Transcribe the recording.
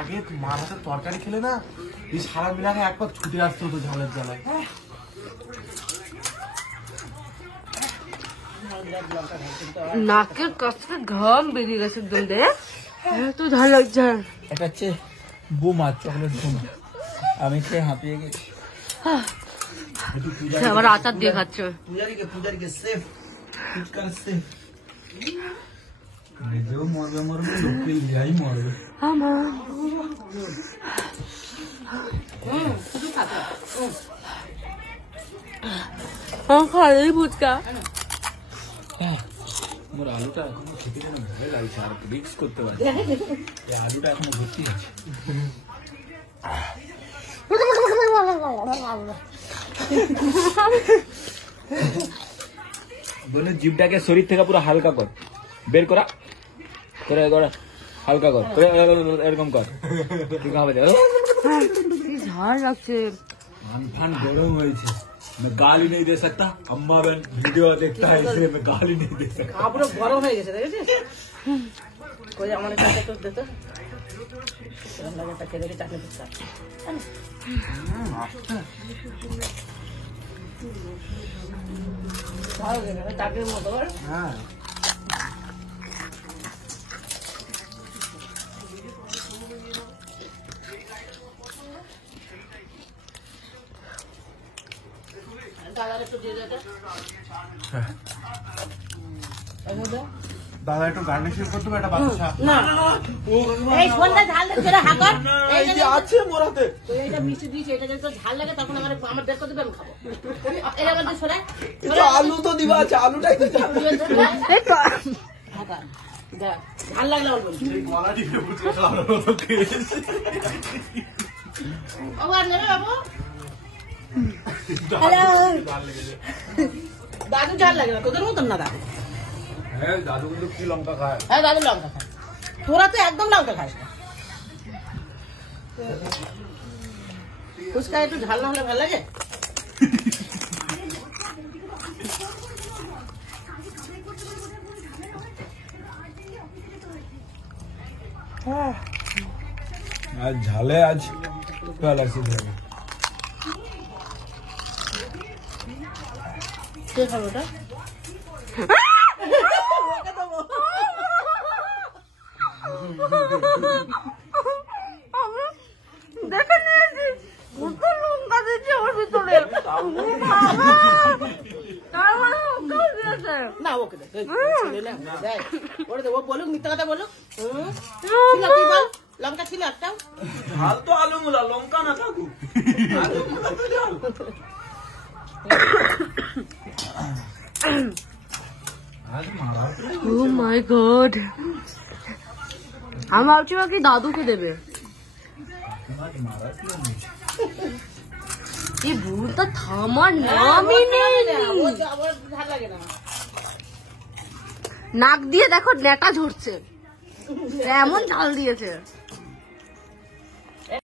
আগে মার হাতের তরকারি খেলে না এই সারা মিলাকে একবার ছুটে আসতে হতো ঝালের জ্বালায়। নাকের কাছে ঘাম বেরিয়ে গেছে একদম রে, এত ঝাল লাগছে। এটা হচ্ছে বোমা, চকলেট বোমা, আমি খেয়ে হাঁপিয়ে গেছি। আবার আচার দিয়ে খাচ্ছে। পূজারিকে সেফ ফুচকার সেফ। নিজেও মরবে মরবে, লোককে লিয়াই মরবে। খালি ফুচকা। মোর আলুটা এখনো খেতে যেন ভালো লাগছে, আর রিক্স করতে পারি। এই আলুটা এখনো ভর্তি আছে। বলে জিভটাকে শরীর থেকে পুরো হালকা কর, বের করা করে করে হালকা কর, এরকম কর, ঠিক হবে। ঝাল লাগছে, फान गरम हुई थी, मैं गाली नहीं दे सकता। अम्मा बहन वीडियो देखता है इसलिए मैं गाली नहीं दे सकता। आप लोग गरम हो गए थे कोई हमारे साथ तो देता लगा था केले के चाटनी पिस्ता भाव गए ना चाटनी मत कर। हां দাদা একটু গার্নিশিং করতে একটা বাচ্চা না এই ফোনটা ঝাল দিতে রে হাকর এই যে আছে মোরাতে তো এটা মিষ্টি দিছে, এটা যদি তো ঝাল লাগে তখন আমার বের করে দিবেন খাবো। এর মধ্যে সরাই এটা আলু তো দিবা আছে, আলুটাই তো ঝাল এই তো হাকর দা ঝাল লাগলে বল এই গলা দিয়ে বুঝতে খাওয়ার মতো খেয়েছে। ওবার নেবে বাবু। হ্যালো দাদু ঝাল লাগে না তোদের মতন না দাদু। হ্যাঁ দাদু কিন্তু কি লঙ্কা খায়। হ্যাঁ দাদু লঙ্কা খায়, তোরা তো একদম লঙ্কা খাস না। ফুচকা একটু ঝাল না হলে ভালো লাগে। आज झाले आज पैलासी झाले। কে খাবো ওটা? দেখে নিয়েছি কত লঙ্কা দিচ্ছে ওর ভিতরে, তার মানে লঙ্কাও দিয়েছে। না ওকে দে ওরে দে, ও বলুক মিথ্যা কথা বলুক। ছিল কি বল, লঙ্কা ছিল একটাও? ঝাল তো আলু মুলা, লঙ্কা না থাকু। আলু মুলা তো ঝাল। आज मारा Oh my God! আমি ভাবছি কি দাদুকে দেবে। এই ভুলটা থামার নামই নেই। নাক দিয়ে দেখো নেটা ঝরছে, এমন ঝাল দিয়েছে।